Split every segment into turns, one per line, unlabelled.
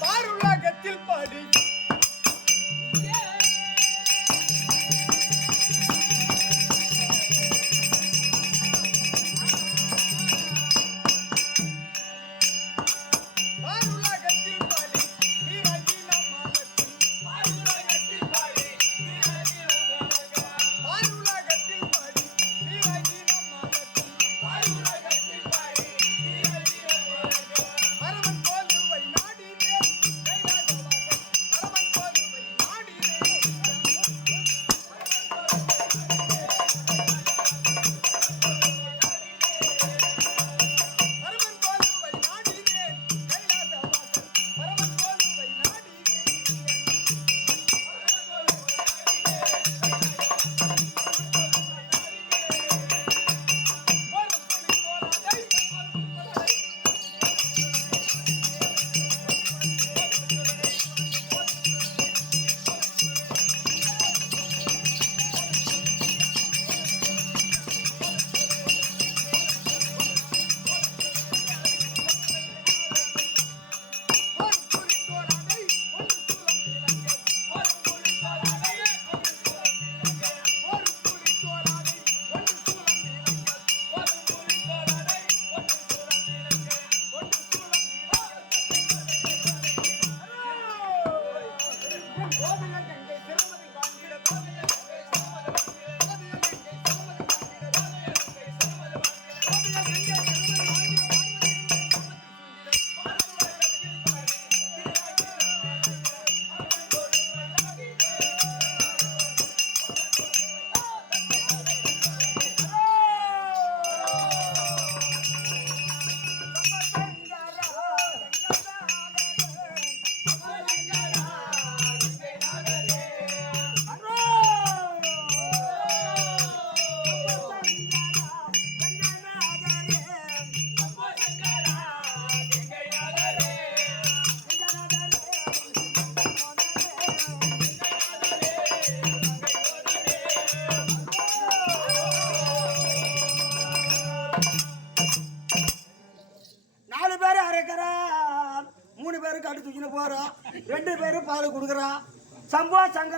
பாருலகத்தில் பாடி.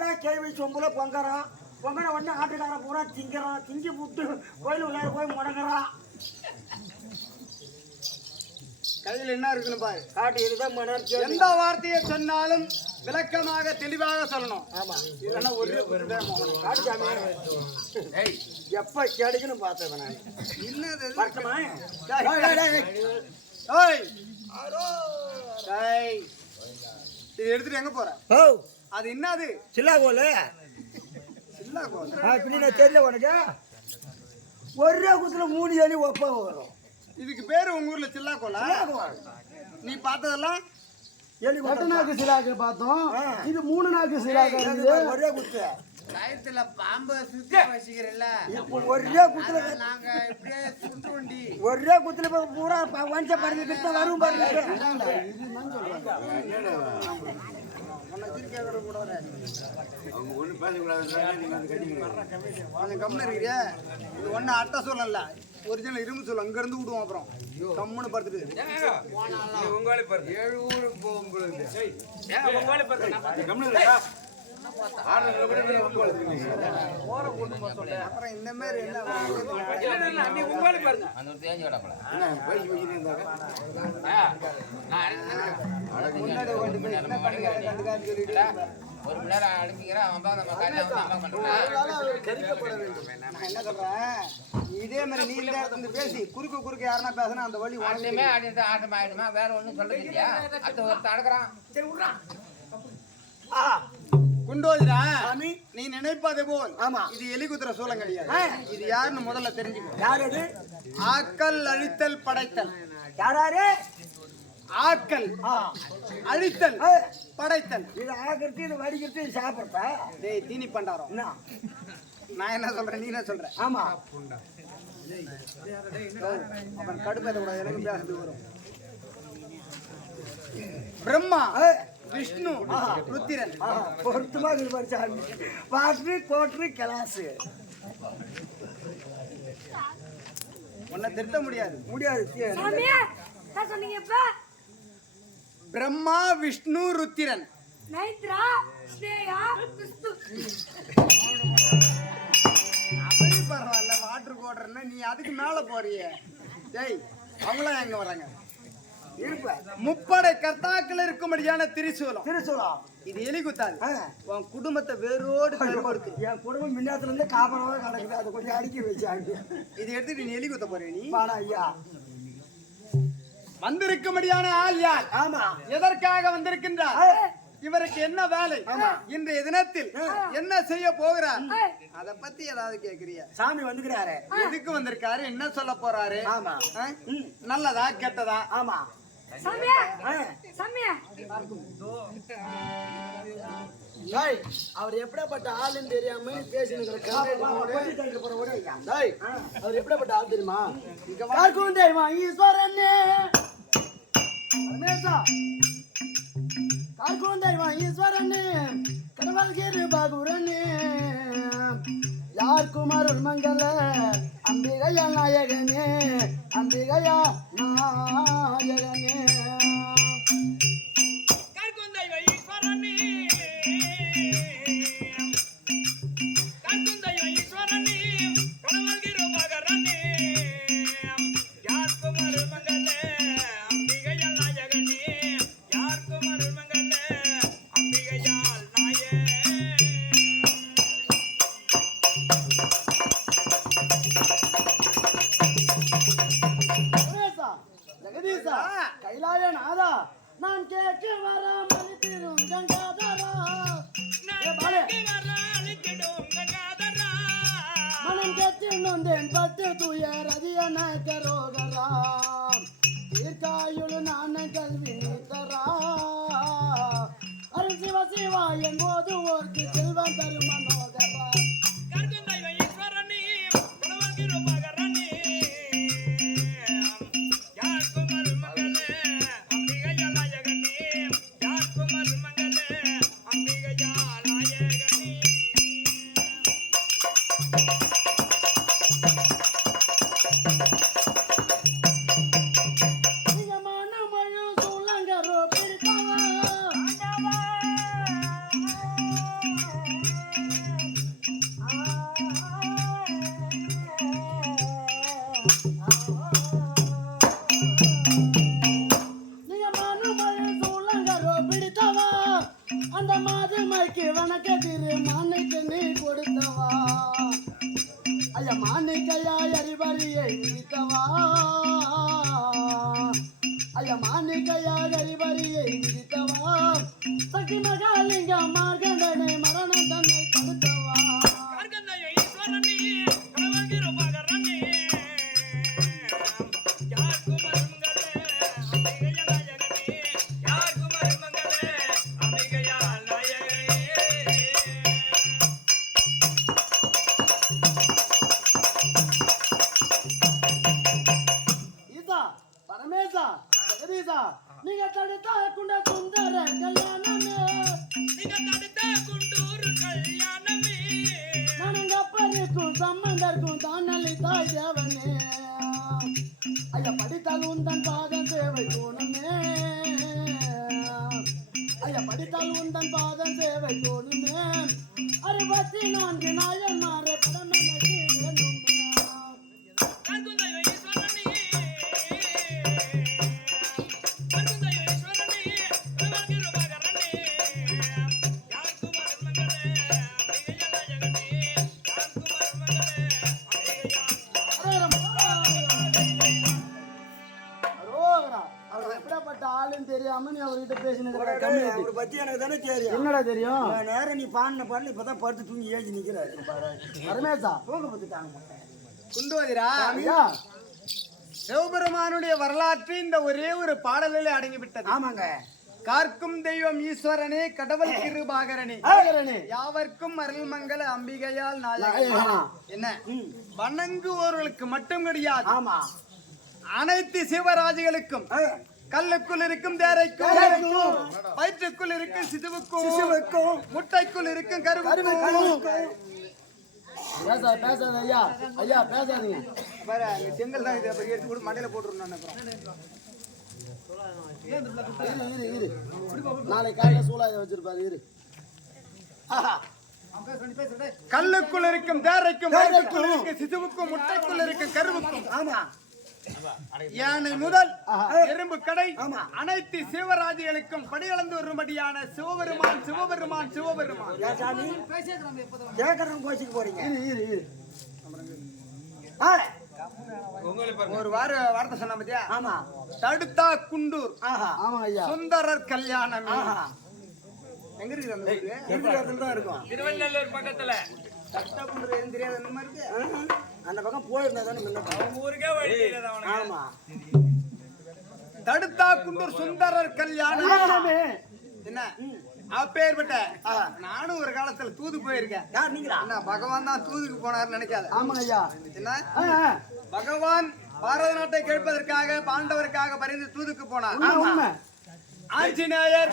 சம்பா சங்கரா கேள்வி சொம்புல பொங்கறான் பொங்கன உடனே ஆட்டுக்காரன் பூரா திங்கிறான் திங்கி புட்டு கோயில் உள்ளார போய் முடங்குறான்
கையில் என்ன இருக்குன்னு பாரு.
காட்டு இதுதான் கேள்வி.
எந்த வார்த்தையை சொன்னாலும் விளக்கமாக தெளிவாக சொல்லணும்.
ஆமா.
இல்லைன்னா ஒரே.
காட்டு சாமி. எப்ப கிடைக்குன்னு பார்த்தேன் நான்.
என்னது?
வரட்டுமா?
எடுத்துட்டு எங்க போற?
ஓ
அது என்னது?
சில்லா கோலு
இல்ல கோல்.
நான் தெரியல உனக்கு? ஒரே குத்துல மூணு எலி ஒப்பா வரும்.
இதுக்கு பேரு உங்க ஊர்ல சில்லா கோலா நீ பார்த்ததெல்லாம்
எலி
நாக்கு சிலாக்கு பார்த்தோம். இது மூணு நாக்கு சிலாக்கு
ஒரே குத்து
கயத்துல பாம்பை சுத்தி வச்சுக்கிறல்ல.
இப்போ ஒரே குத்துல
நாங்க இப்படியே சுட்டு வண்டி
ஒரே குத்துல பூரா வஞ்ச பறந்து கிட்ட வரும் பாருங்க.
கொஞ்சம் கம்முன்னு இருக்கிறியா இது ஒண்ணு அட்டை சொல்லல. ஒரிஜினல் இரும்பு சொல்ல அங்க இருந்து விடுவோம் அப்புறம். கம்முன்னு படுத்துட்டு.
ஏழு ஊருக்கு போகும்போது
அப்புறம் இந்த மாதிரி
ஒரு
என்ன
ஒரு மணி நேரம் அனுப்பிக்கிறேன் அவன் பார்க்க நம்ம
நான் என்ன சொல்றேன் இதே மாதிரி நீ இந்த இடத்துல பேசி குறுக்கு குறுக்கு யாருன்னா பேசினா அந்த வழி உனக்கு
ஆட்டமே ஆடிட்டு ஆட்டம் ஆயிடுமா வேற ஒன்றும் சொல்றது இல்லையா அத்த ஒருத்த அடக்குறான்
குண்டோதிரா. நீ நினைப்பது போல்.
ஆமா.
இது எலி குதிரை கிடையாது. இது யாருன்னு முதல்ல தெரிஞ்சுக்கோ.
யார் அது?
ஆக்கல் அழித்தல் படைத்தல்.
யாராரு?
ஆக்கல்
ஆ.
அழித்தல் படைத்தல்.
இது ஆகிறது இது வடிக்கிறது இது
டேய் தீனி பண்டாரம்.
என்ன?
நான் என்ன சொல்றேன் நீ என்ன சொல்ற?
ஆமா.
அவன் கடுப்பேத கூட எனக்கு பேசுறது வரும். பிரம்மா. விஷ்ணு ருத்திரன்
ஆ, பொருத்தமா இருக்குது பாரு சாமி வாட்ரு கோட்ரு கிளாஸு
உன்னை திருத்த முடியாது.
முடியாது
பிரம்மா விஷ்ணு ருத்திரன்
நைத்ரா ஸ்னேகா விஸ்து
அப்படி பரவாயில்ல வாட்டர் கோட்டர்னா நீ அதுக்கு மேல போறியே. டேய் அவங்களாம் எங்க வராங்க முப்படை கர்த்தாக்கள் இருக்கும்படியான திரிசூலம்.
திருச்சூலம்
இது எலி குத்தாது
ஆ.
உன் குடும்பத்தை வேரோடு கருப்படுத்து
என் குடும்பம் முன்னேத்துல இருந்து காப்பரமா கிடக்குது. அதை கொஞ்சம் அடுக்கி வச்சாங்க
இது எடுத்துட்டு நீ எலி குத்த போற நீ.
ஐயா.
வந்திருக்கும்படியான ஆள் யார்?
ஆமா.
எதற்காக வந்திருக்கின்றார். இவருக்கு என்ன வேலை? இன்றைய தினத்தில் என்ன செய்ய போகிறார்? அத பத்தி ஏதாவது கேக்குறியா?
சாமி வந்துக்கிறாரு.
எதுக்கு வந்திருக்காரு? என்ன சொல்ல போறாரு?
ஆமா?
நல்லதா கெட்டதா?
ஆமா.
அவர் எப்படிப்பட்ட ஆளுன்னு தெரியாம பேசினுக்கிற
வா, வா, கொட்டி தள்ளிட்டு போற ஒரே ஐயா.
டேய், அவர் எப்படிப்பட்ட ஆள் தெரியுமா? யாருக்கும் தெரியுமா? ஈஸ்வரனே. ரமேஷா யாருக்கும் தெரியுமா? ஈஸ்வரனே. கடவுள் கிரு பாகுரனே. யாருக்கும் அருள் மங்கள? அம்பிகையா நாயகனே. அம்பிகையா நாயகனே நான் கேட்க வராமல் திரும் கங்காதரா. மனம் கெட்டு நொந்தேன் பட்டு துயர் அதியன கரோகரா. தீர்க்காயுள் நான கல்வி நீத்தரா அருள் சிவ சிவா என் போது ஓர்க்கு செல்வம் தரும் மனோகரா. ஐயா அறிவறியை விழித்தவா ஐயா மாணிக்கையா அறிவறியை விழித்தவா சக்தி மகாலிங்க அப்பருக்கும் சம்பந்தருக்கும் தானலி தாய் தேவனே ஐயா படித்தால் உந்தன் பாதம் சேவை தோணுமே. ஐயா படித்தால் உந்தன் பாதம் சேவை தோணுமே. அறுபத்தி நான்கு நாயன் மாற படம் அவரை
பத்தி எனக்கு தானே தெரியும்.
என்னடா தெரியும்?
நேரம் நீ பாடின பாடல இப்பதான் படுத்து தூங்கி ஏஞ்சி நிக்கிறாரு. பத்து தாங்க
ஐயா
சிவபெருமானுடைய வரலாற்று இந்த ஒரே ஒரு பாடலில் அடங்கிவிட்டது.
ஆமாங்க.
கார்க்கும் தெய்வம் ஈஸ்வரனே கடவுள் கிருபாகரனே. யாவர்க்கும் அருள்மங்கல அம்பிகையால்
நாயகனா.
நாயகனா? என்ன? வணங்குவோர்களுக்கு மட்டும் கிடையாது.
ஆமா.
அனைத்து சிவராஜிகளுக்கும். கல்லுக்குள் இருக்கும் தேரைக்கும் வயிற்றுக்குள் இருக்கும் சிசுவுக்கும்
சிசுவுக்கும்,
முட்டைக்குள் இருக்கும் கருவுக்கும்.
பேசாத பேசாத ஐயா. ஐயா பேசாதீங்க.
பாரு, அங்க செங்கல் தான் இது அப்புறம் எடுத்து கூட மண்டையில போட்டுருணும் அப்புறம்
இரு இரு இரு. நாளை காலையில சூழாய வச்சிருப்பாரு இரு.
ஆஹா.
கல்லுக்குள் இருக்கும் தேரைக்கும் சிசுவுக்கும் முட்டைக்குள் இருக்கும் கருவுக்கும்.
ஆமா.
யானை முதல். எறும்பு கடை.
ஆமா.
அனைத்து சிவராஜிகளுக்கும் படியளந்து வரும்படியான சிவபெருமான் சிவபெருமான் சிவபெருமான்.
கோச்சிக்கு போறீங்க.
ஒரு வார வார்த்தை சொன்ன பத்தியா?
ஆமா.
தடுத்தா குண்டூர்.
ஆஹா.
ஆமா ஐயா.
சுந்தரர் கல்யாணம். எங்க இருக்குது
இருக்கும்.
திருவள்ளூர் பக்கத்துல.
தடுத்தா குண்டூர் எதுவும் தெரியாத அந்த மாதிரி இருக்கு
ஆஹா. அந்த பக்கம் போயிருந்தா தானே முன்ன போகும்.
ஊருக்கே வழி தெரியாது அவனுக்கு.
ஆமா.
தடுத்தா குண்டூர் சுந்தரர் கல்யாணம். என்ன? அப்பேற்பட்ட. நானும் ஒரு காலத்துல தூது போயிருக்கேன்.
யார் நீங்களா?
பகவான் தான் தூதுக்கு போனார்னு நினைக்காத.
ஆமா ஐயா.
என்ன. பகவான் பாரத நாட்டை கேட்பதற்காக பாண்டவருக்காக பரிந்து தூதுக்கு போனார். ஆஞ்சநேயர்.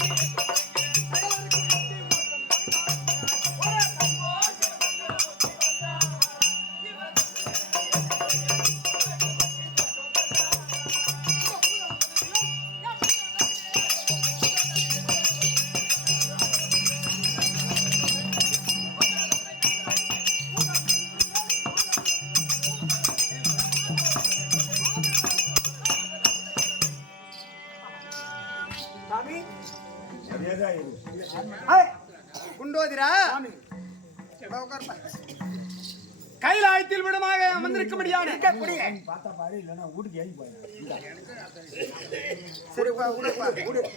குண்டோதிரா. கைலாயத்தில் விடமாக அமர்ந்திருக்கும்படியான
இருக்கக்கூடிய
சரி உட்காரு, உட்காருப்பா.